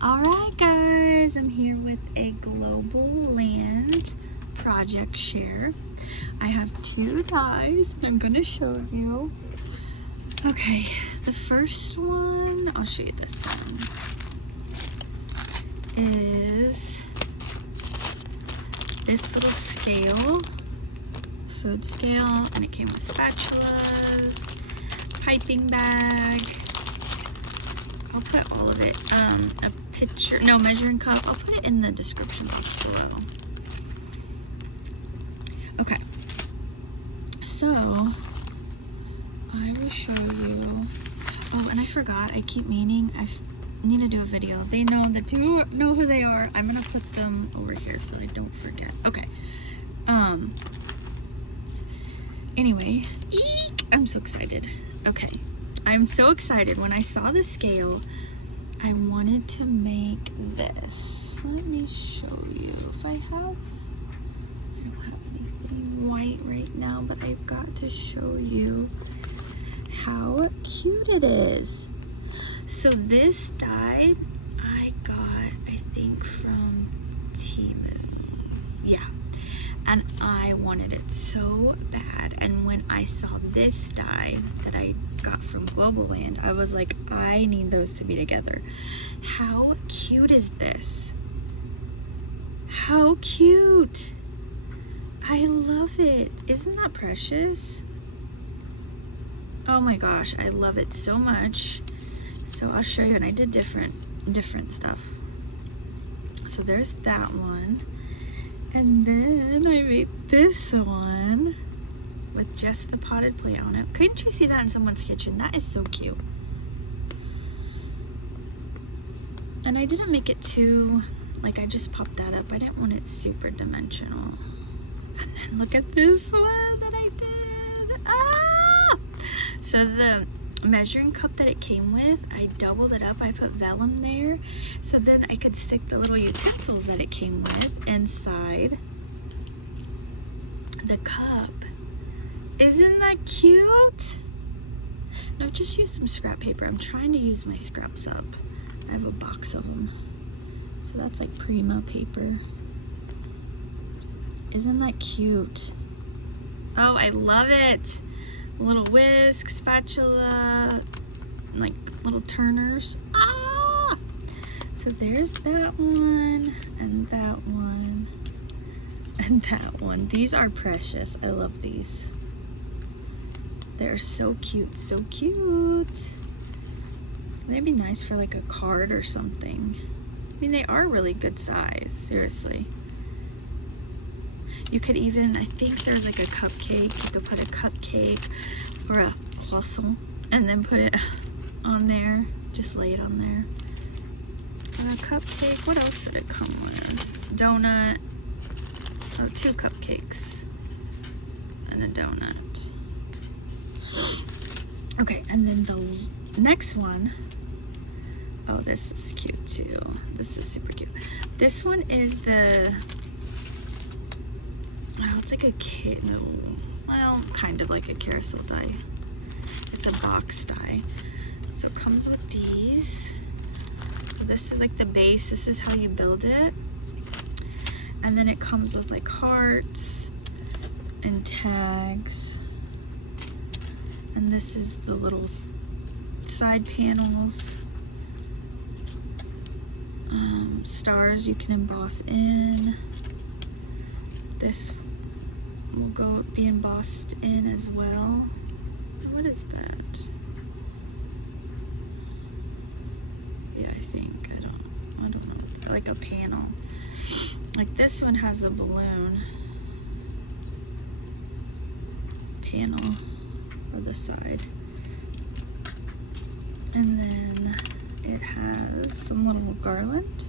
Alright guys, I'm here with a Globleland project share. I have two dies that I'm going to show you. Okay, the first one, I'll show you this one, is this little scale, food scale, and it came with spatulas, piping bag. I'll put all of it, a picture, no, measuring cup, I'll put it in the description box below. Okay, so I will show you, oh, and I forgot, I keep meaning, I need to do a video. They know, the two know who they are. I'm gonna put them over here so I don't forget. Okay, anyway, eek, I'm so excited. Okay, I'm so excited. When I saw the scale, I wanted to make this. Let me show you if I have, I don't have anything white right now, but I've got to show you how cute it is. So this die I got, I think, from Temu. Yeah. And I wanted it so bad, and when I saw this die that I got from Globeland, I was like, I need those to be together. How cute is this? How cute! I love it. Isn't that precious? Oh my gosh, I love it so much. So I'll show you, and I did different stuff. So there's that one. And then I made this one with just the potted plant on it. Couldn't you see that in someone's kitchen? That is so cute. And I didn't make it too, like, I just popped that up. I didn't want it super dimensional. And then look at this one that I did. Ah! So the measuring cup that it came with, I doubled it up. I put vellum there so then I could stick the little utensils that it came with inside the cup. Isn't that cute? And I've just used some scrap paper. I'm trying to use my scraps up. I have a box of them, so that's like Prima paper. Isn't that cute? Oh, I love it. A little whisk, spatula, like little turners. Ah! So there's that one, and that one, and that one. These are precious. I love these. They're so cute, so cute. They'd be nice for like a card or something. I mean, they are really good size, seriously. You could even, I think there's like a cupcake. You could put a cupcake or a croissant and then put it on there. Just lay it on there. And a cupcake. What else did it come with? Donut. Oh, 2 cupcakes and a donut. Okay, and then the next one. Oh, this is cute too. This is super cute. This one is the, oh, it's like a no, well, kind of like a carousel die. It's a box die. So it comes with these. This is like the base. This is how you build it. And then it comes with like hearts and tags. And this is the little side panels. Stars you can emboss in. This will be embossed in as well. What is that? Yeah, I think, I don't know. Like a panel. Like this one has a balloon panel for the side. And then it has some little garland.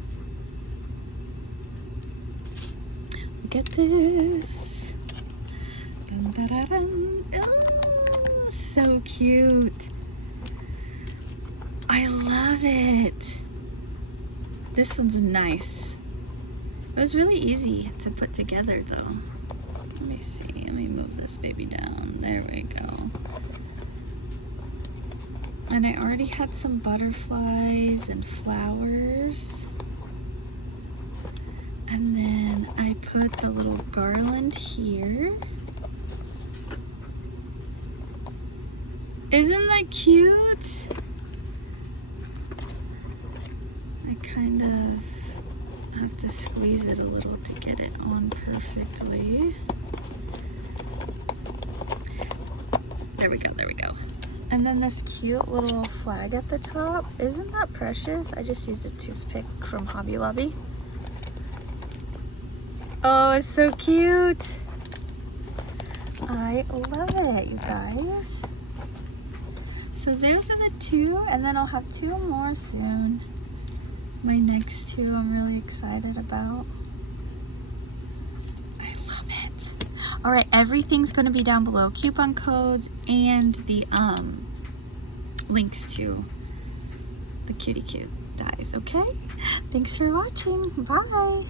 Look at this. Dun, dun, dun, dun. Oh, so cute. I love it. This one's nice. It was really easy to put together though. Let me see. Let me move this baby down. There we go. And I already had some butterflies and flowers. And then I put the little garland here. Isn't that cute? I kind of have to squeeze it a little to get it on perfectly. There we go, there we go. And then this cute little flag at the top. Isn't that precious? I just used a toothpick from Hobby Lobby. Oh, it's so cute. I love it, you guys. So those are the two, and then I'll have two more soon. My next two I'm really excited about. I love it. All right, everything's gonna be down below. Coupon codes and the links to the cutie cute dies, okay? Thanks for watching, bye.